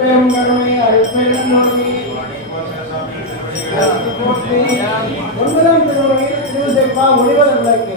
பெரும் கருணை அருட்பெரும் ஒன்பதாம் திருமுறையில் ஒளிவர விளக்கு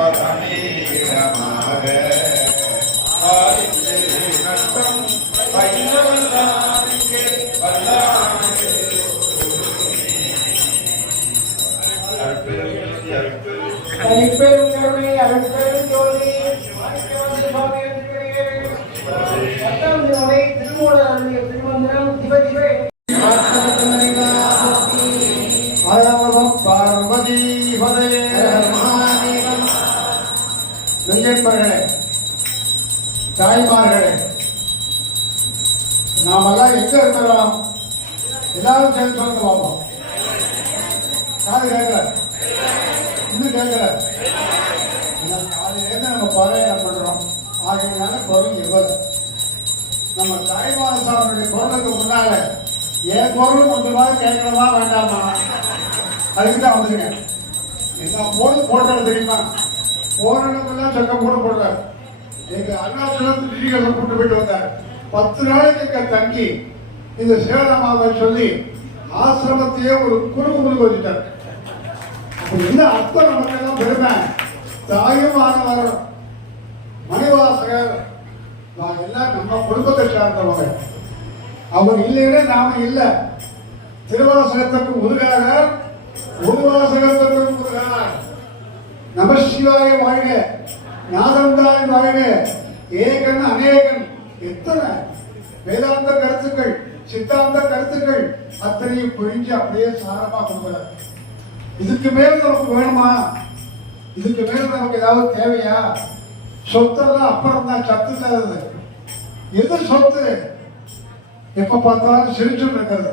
சித்தப்பதமேகமாக. ஆலிக்கு நஷ்டம் பயிலவல்லானுக்கு வல்லானுக்கு தனிப்பெரும் கருணை அருட்பெரும் ஜோதி தாய்மார்களே நாமெல்லாம் எங்க இருக்கிறோம்? எல்லாரும் சேர்ந்து சொல்லுங்க பாப்போம். காது கேட்கல? இன்னும் கேட்கல? காலையிலேருந்து நம்ம பாராயணம் பண்றோம். ஆகையினால குரல் இவ்வளவு நம்ம தாய்மான சாமியுடைய குரலுக்கு முன்னால என் குரல் கொஞ்சமாவது கேட்கணுமா வேண்டாமா? அதுக்கு தான் வந்துருங்க என்ன போடு போடுறது தெரியுமா? போறவங்கெல்லாம் சக்க போட போடுற எங்க அருணாச்சலம் திடீர்னு கூட்டு போயிட்டு வந்தார். பத்து நாளைக்கு இங்க தங்கி இந்த சிவராமாவை சொல்லி ஆசிரமத்தையே ஒரு குறுக்கு குறுக்கு வச்சுட்டார். என்ன அர்த்தம் நமக்கு எல்லாம் பெருமை தாயுமானவர் மணிவாசகர் நான் எல்லாம் நம்ம குடும்பத்தை சார்ந்தவங்க. அவர் இல்லைன்னா நாம இல்லை. இல்ல திருவாசகத்துக்கு முருகார் உருவாசகத்துக்கு முருகார் நமசிவாய வாழ்க. நாதந்தாய் வாழ்க ஏகன் அநேகன். எத்தனை வேதாந்த கருத்துக்கள் சித்தாந்த கருத்துக்கள் அத்தனையும் புரிஞ்சு அப்படியே சாரமா கொடுக்கிறார் இதுக்கு மேல நமக்கு வேணுமா? இதுக்கு மேல நமக்கு ஏதாவது தேவையா? சொத்தெல்லாம் அப்புறம் தான் சத்து தருது. எது சொத்து? எப்ப பார்த்தாலும் சிரிச்சு இருக்கிறது.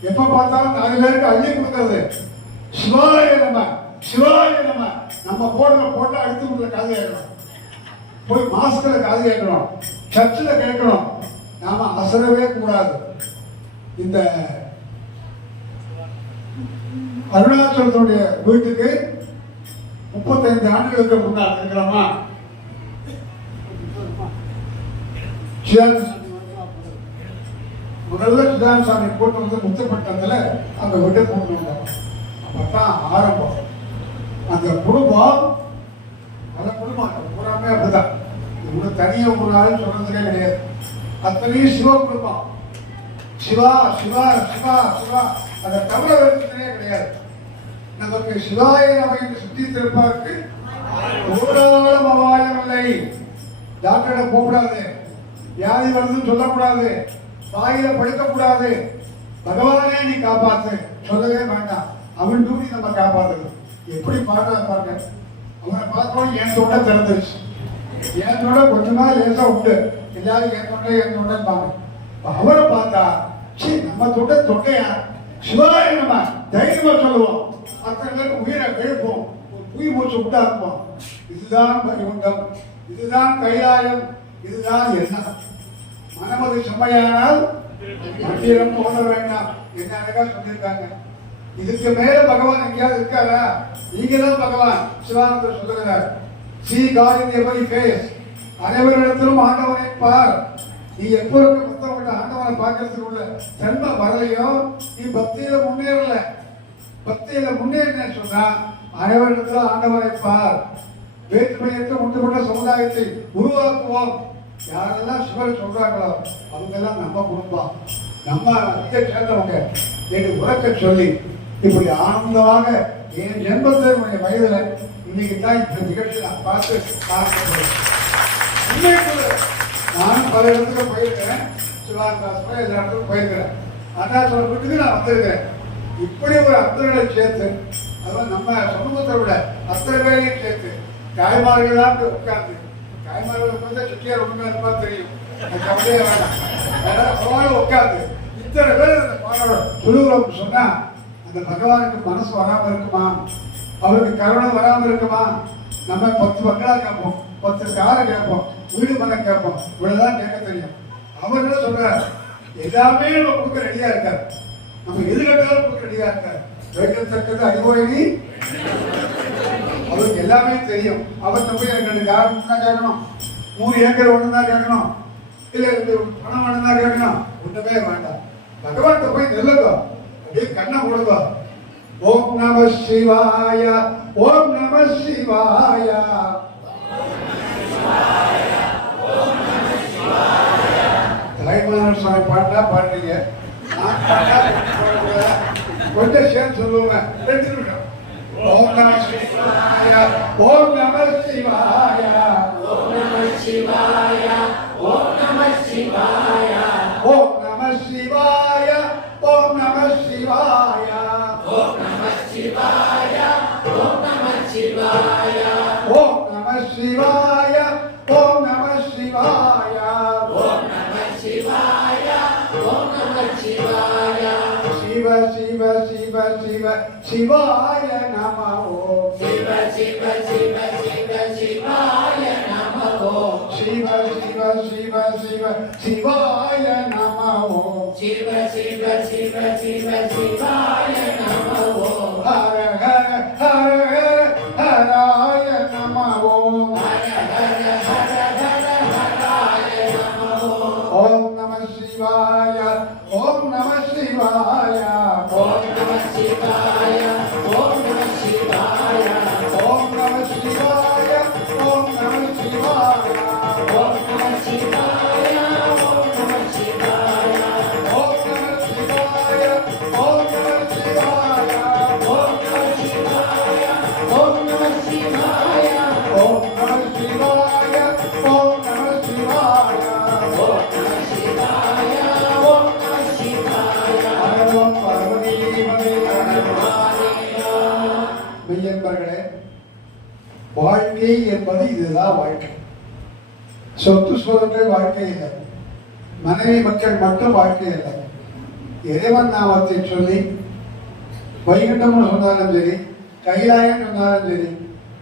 எப்ப பார்த்தாலும் நாலு பேருக்கு அள்ளி கொடுக்கறது. சிவாய நம்ம சிவாய நம்ம நம்ம போடுற போட்டா அடுத்தவங்களை காது கேட்கணும். போய் மாஸ்கில் காது கேட்கணும். சர்ச்சில் கேட்கணும். நாம அசரவே கூடாது. இந்த அருணாச்சலத்துடைய வீட்டுக்கு முப்பத்தைந்து ஆண்டுகளுக்கு முன்னால் இருக்கிறோமா முதல்ல சுதான் சாமி போட்டு வந்து முத்தப்பட்டதுல அந்த வீட்டை போட்டு வந்தோம் அப்பதான் ஆரம்பம். அந்த குடும்பம் அந்த குடும்பம் பூராமே அப்படிதான். இவங்க தனியாக ஒரு நாள் சொல்றதுக்கே கிடையாது. அத்தனையும் சிவ குடும்பம். சிவா சிவா சிவா சிவா. அந்த தமிழ வருத்தனே கிடையாது. நமக்கு சிவாய நம சுத்தி திருப்பாருக்கு ஊடாலும் அபாயம் இல்லை டாக்டரை போகக்கூடாது. வியாதி வருதுன்னு சொல்லக்கூடாது. வாயில படுக்கக்கூடாது. பகவானே நீ காப்பாத்து. சொல்லவே வேண்டாம். அவன் டூட்டி நம்ம காப்பாத்துறது. எப்படி பாடுறா பாருங்க. அவனை பார்த்தோம் என் தொண்டை திறந்துருச்சு? என் தொண்டை கொஞ்சமா லேசா உண்டு எல்லாரும் என் தொண்டை என் தொண்டைப்பாங்க அவரை பார்த்தா சரி நம்ம தொண்டை தொண்டையா? சிவாய நம்ம தைரியமா சொல்லுவோம். அத்தனை பேருக்கு உயிரை எழுப்போம் ஒரு உயிர் மூச்சு இருப்போம். இதுதான் பரிமுண்டம் இதுதான் கைலாயம். இதுதான் என்ன? மனமது செம்மையானால் மந்திரம் தோன்ற வேண்டாம் என்ன அழகா சொல்லியிருக்காங்க. இதுக்கு மேல பகவான் எங்கேயாவது இருக்காரா? நீங்க தான் பகவான் சிவானந்தர் சொல்லுகிறார் see God in every face அனைவரிடத்திலும் ஆண்டவனை பார். நீ எப்போ இருக்க மத்தவங்க ஆண்டவனை பார்க்கறதுக்கு உள்ள தன்மை வரலையோ நீ பக்தியில முன்னேறல. பக்தியில முன்னேறினேன்னு சொன்னா அனைவரிடத்துல ஆண்டவனை பார். வேற்றுமையற்ற ஒன்றுபட்ட சமுதாயத்தை உருவாக்குவோம். யாரெல்லாம் சிவன் சொல்றாங்களோ அவங்க எல்லாம் நம்ம குடும்பம். நம்ம சேர்ந்தவங்க என்று உறக்க சொல்லி இப்படி ஆனந்தமாக என் எண்பத்தேருடைய வயதுல இன்னைக்கு தான் இந்த நிகழ்ச்சி நான் பார்த்து பார்க்கப்படுறேன் நான் பல இடத்துல போயிருக்கிறேன். சிவாகாஸ் போய் எல்லா இடத்துல போயிருக்கிறேன். அண்ணாசோர வீட்டுக்கு நான் வந்திருக்கிறேன். இப்படி ஒரு அத்தர்களை சேர்த்து அதான் நம்ம சமூகத்தை விட அத்தர்களையும் சேர்த்து தாய்மார்களாம் உட்கார்ந்து தாய்மார்களை பார்த்தா சுற்றியா ரொம்ப நல்லா தெரியும். கவலையே வேண்டாம். உட்கார்ந்து. இத்தனை பேர் இந்த பாடம் சொல்லுகிறோம் சொன்னா அந்த பகவானுக்கு மனசு வராமல் இருக்குமா? அவருக்கு கருணை வராமல் இருக்குமா? நம்ம பத்து மக்களா கேட்போம். பத்து காரை கேட்போம். வீடு மனை கேட்போம். இவ்வளவுதான் கேட்க தெரியும். அவர் என்ன சொல்றாரு? எல்லாமே நம்ம கொடுக்க ரெடியா இருக்காரு. நம்ம எது கேட்டாலும் கொடுக்க ரெடியா இருக்காரு. வைக்கத்தக்கது அறிவோயினி அவருக்கு எல்லாமே தெரியும். அவர் போய் எனக்கு ரெண்டு கார் தான் கேட்கணும். மூணு ஏக்கர் ஒன்று தான் கேட்கணும். இல்லை பணம் ஒன்று தான் கேட்கணும். ஒன்றுமே வேண்டாம். பகவான்கிட்ட போய் நில்லுங்க. கண்ணை மூடுங்க ஓம் நம சிவாய ஓம் நம சிவாய தலைமான சுவாமி பாட்டா பாடுறீங்க கொஞ்சம் சேர்ந்து சொல்லுவேன் ரெண்டு நிமிஷம் ஓம் நம சிவாய ஓம் நம சிவாய ஓம் நம சிவாய ஓம் நம சிவாய சிவாய நம ஓம் சிவ சிவ சிவ சிவ சிவாய நம ஓம் சிவ சிவ சிவ சிவ சிவாய நம ஓம் சிவ சிவ சிவ சிவ சிவாய நம அதுதான் வாழ்க்கை. சொத்து சுகங்கள் வாழ்க்கை இல்லை. மனைவி மக்கள் மட்டும் வாழ்க்கை இல்லை. இறைவன் நாமத்தை சொல்லி வைகுண்டம்னு சொன்னாலும் சரி கைலாயம் சொன்னாலும் சரி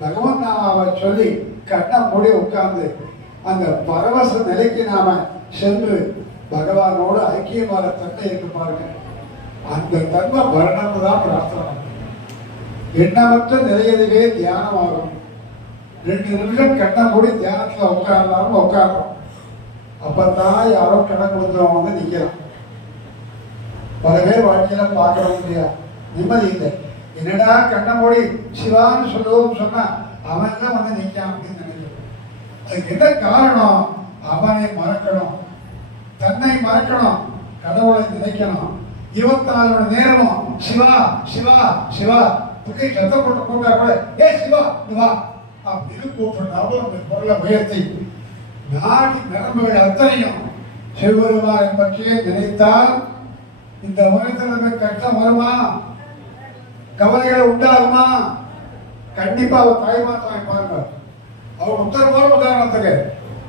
பகவான் நாமாவை சொல்லி கண்ணை மூடி உட்கார்ந்து அந்த பரவச நிலைக்கு நாம சென்று பகவானோடு ஐக்கியமாக தன்மை இருக்கு பாருங்க. அந்த தன்மை வரணும்னு தான் பிரார்த்தனை. எண்ணமற்ற நிலையதுவே தியானமாகும். ரெண்டு நிமிஷம் கண்ணை மூடி தியானத்துல உட்கார்ந்தாலும் உட்கார்றோம் அப்பதான் யாரோ கடன் கொடுத்தவங்க வந்து நிக்கிறான். பல பேர் வாழ்க்கையில் பார்க்கறோம் இல்லையா? நிம்மதி இல்லை. என்னடா கண்ணை மூடி? சிவான்னு சொல்லுவோம்னு சொன்னா அவன் தான் வந்து நிற்கான் அப்படின்னு நினைக்கிறோம். அதுக்கு என்ன காரணம்? அவனை மறக்கணும். தன்னை மறக்கணும். கடவுளை நினைக்கணும். இருபத்தி நாலு மணி நேரமும் சிவா சிவா சிவா. துக்கை சத்தம் போட்டு கூப்பிட்டா கூட ஏ சிவா நீ வா. அப்படின்னு கூப்பிடுறாலும் அந்த குரலை உயர்த்தி. நாடி நரம்புகள் அத்தனையும் சிவபெருமானை பற்றியே நினைத்தால் இந்த உலகத்தில் நமக்கு கஷ்டம் வருமா? கவலைகள் உண்டாகுமா? கண்டிப்பா அவர் தாய்மாத்தாய் பாருங்க அவர் உத்தரவாத உதாரணத்துக்கு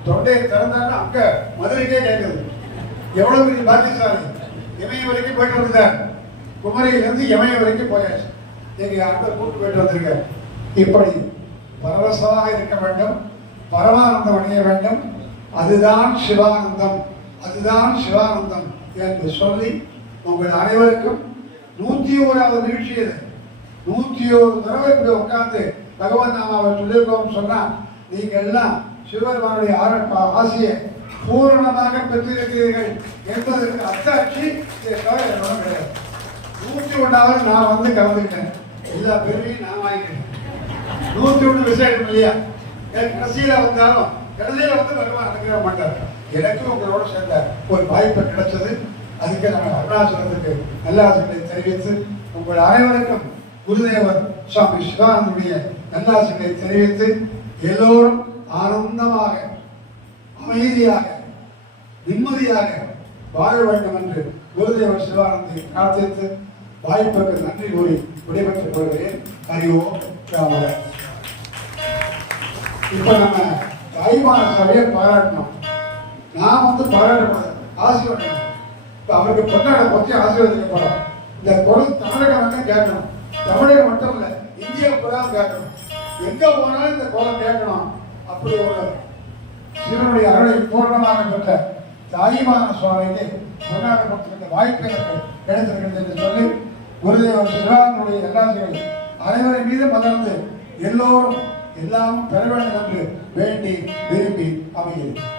தொண்டையை திறந்தாருன்னா அங்க மதுரைக்கே கேட்குது. எவ்வளவு பெரிய பாக்கியசாலி. இமயம் வரைக்கும் போயிட்டு வந்துட்டார். குமரியிலிருந்து இமயம் வரைக்கும் போயாச்சு. எங்க யாருக்கும் கூட்டு போயிட்டு வந்திருக்க இப்படி பரவசமாக இருக்க வேண்டும் பரமானந்தம் அடைய வேண்டும். அதுதான் சிவானந்தம் அதுதான் சிவானந்தம் என்று சொல்லி உங்கள் அனைவருக்கும் நூத்தி ஓராவது நிகழ்ச்சி இது. நூத்தி ஒரு தடவை இப்படி உட்கார்ந்து பகவான் அவர் சொல்லியிருக்கோம் சொன்னால் நீங்கள் எல்லாம் சிவபெருமானுடைய ஆரம்ப ஆசையை பூரணமாக பெற்றிருக்கிறீர்கள் என்பதற்கு அத்தாட்சி கிடையாது. நூற்றி ஒன்றாவது நான் வந்து கலந்துக்கிட்டேன். எல்லா பெருமையும் நான் வாங்கிக்கிறேன். நூத்தி ஒண்ணு விசேஷம் இல்லையா? என் கடைசியில வந்தாலும் கடைசியில வந்து பகவான் அனுகிரக மாட்டார். எனக்கு உங்களோட சேர்ந்த ஒரு வாய்ப்பு கிடைச்சது. அதுக்கு நான் அருணாச்சலத்துக்கு நல்லாசிரியரை தெரிவித்து உங்கள் அனைவருக்கும் குருதேவர் சுவாமி சிவானந்துடைய நல்லாசிகளை தெரிவித்து எல்லோரும் ஆனந்தமாக அமைதியாக நிம்மதியாக வாழ வேண்டும் என்று குருதேவர் சிவானந்தை பிரார்த்தித்து வாய்ப்புக்கு நன்றி கூறி விடைபெற்றுக் கொள்கிறேன். அறிவோம் ராமராஜ் இப்போ நம்ம தாய்மான பாராட்டணும். நான் வந்து பாராட்டக்கூடாது ஆசீர்வாதம். இப்போ அவருக்கு பொன்னாட பற்றி ஆசீர்வதிக்கப்படும். இந்த குரல் தமிழகம் வந்து கேட்கணும். தமிழகம் மட்டும் இல்லை இந்தியா பூரா கேட்கணும். எங்கே போனாலும் இந்த குரல் கேட்கணும். அப்படி ஒரு சிவனுடைய அருளை பூர்ணமாக பெற்ற தாய்மான சுவாமிக்கு பொன்னாட கொடுத்திருந்த வாய்ப்பு எனக்கு கிடைத்திருக்கிறது என்று சொல்லி குருதேவர் சிவானுடைய எல்லா அனைவரை மீது மலர்ந்து எல்லோரும் எல்லாம் பெற வேண்டும் என்று வேண்டி விரும்பி அமைகிறது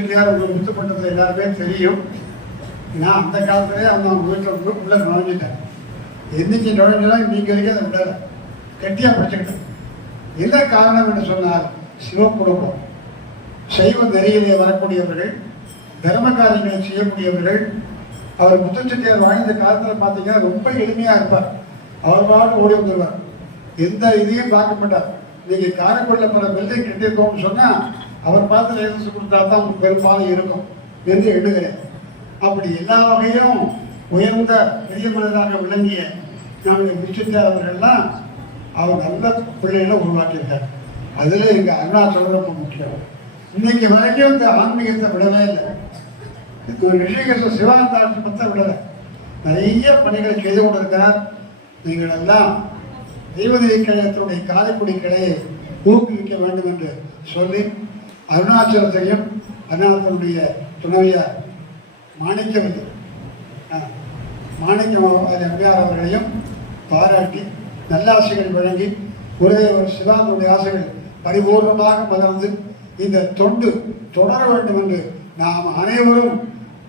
செட்டியார் உங்களுக்கு முத்து பட்டத்தில் எல்லாருமே தெரியும். நான் அந்த காலத்திலே அந்த வீட்டில் உள்ள உள்ள நுழைஞ்சிட்டேன். என்னைக்கு நுழைஞ்சா நீங்க வரைக்கும் அதை விடலை. கெட்டியாக பிடிச்சிக்கிட்டேன். என்ன காரணம் என்று சொன்னால் சிவ குடும்பம். சைவ நெறியிலே வரக்கூடியவர்கள் தர்ம காரியங்களை செய்யக்கூடியவர்கள் அவர் முத்துச்செட்டியார் வாழ்ந்த காலத்தில் பார்த்தீங்கன்னா ரொம்ப எளிமையாக இருப்பார். அவர் பாட்டு ஓடி வந்துடுவார் எந்த இதையும் பார்க்க மாட்டார். நீங்கள் காரைக்குடியில் பல பில்டிங் கட்டியிருக்கோம்னு சொன்னால் அவர் பார்த்து லைசன்ஸ் கொடுத்தா தான் உங்களுக்கு பெரும்பாலும் இருக்கும் என்று எழுதுகிறேன் அப்படி எல்லா வகையிலும் உயர்ந்த பெரிய மனிதராக விளங்கிய நம்முடைய முத்துச்செட்டியார் அவர்கள்லாம் அவர் நல்ல பிள்ளைகளை உருவாக்கியிருக்கார். அதுல எங்க அருணாச்சலம் ரொம்ப முக்கியம். இன்னைக்கு வரைக்கும் இந்த ஆன்மீகத்தை விடவே இல்லை. இந்த ஒரு ரிஷிகேஷ சிவானந்தாசிரமத்தை விடலை. நிறைய பணிகளை செய்து கொண்டிருக்கிறார் நீங்கள் எல்லாம் தெய்வதேவி கழகத்தினுடைய காரைக்குடி கிளையை ஊக்குவிக்க வேண்டும் என்று சொல்லி அருணாச்சலத்தையும் அருணாச்சலுடைய துணைவியார் மாணிக்கம் மாணிக்கம் எம்ஆர் அவர்களையும் பாராட்டி நல்ல ஆசைகள் வழங்கி குருதேவர் சிவானுடைய ஆசைகள் பரிபூர்ணமாக மலர்ந்து இந்த தொண்டு தொடர வேண்டும் என்று நாம் அனைவரும்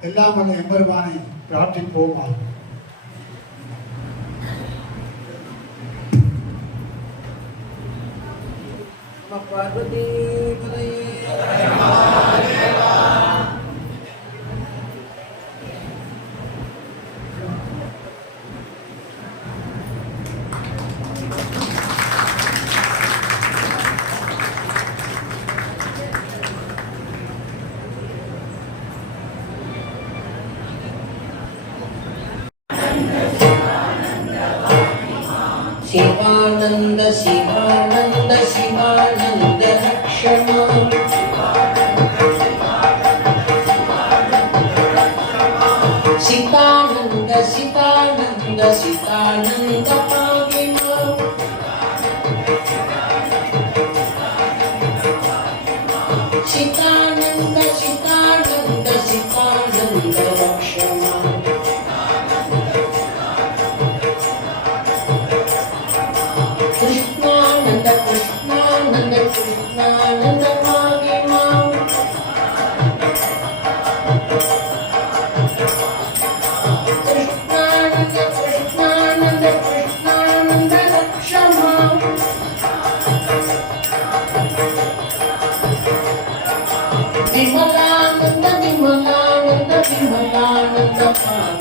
எல்லாம் வல்ல எம்பெருமானை பிரார்த்திப்போமா. Parvati Hare Bimala, Nanda Bimala, Nanda Bimala, Nanda Bimala.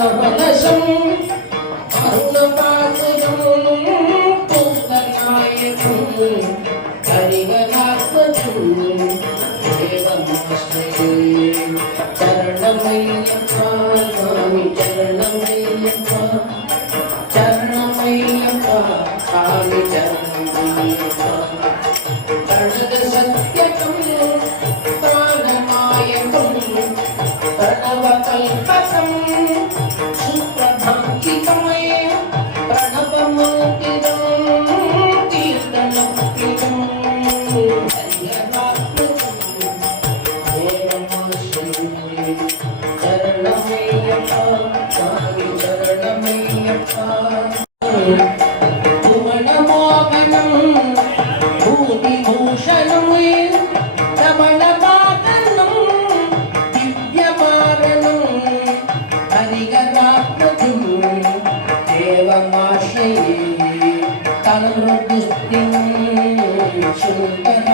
కలశం అరుణ పాత్రమును పూర్ణనాయకం హరిగణాత్మజం దేవమాశ్రయే. చరణమయ్యప్ప స్వామి చరణమయ్యప్ప చరణమయ్యప్ప స్వామి చరణమయ్యప్ప. ప్రణద సత్యకం ప్రాణమాయకం ప్రణవ కల్పకం माशे तालमृदुस्तिं सुन्दर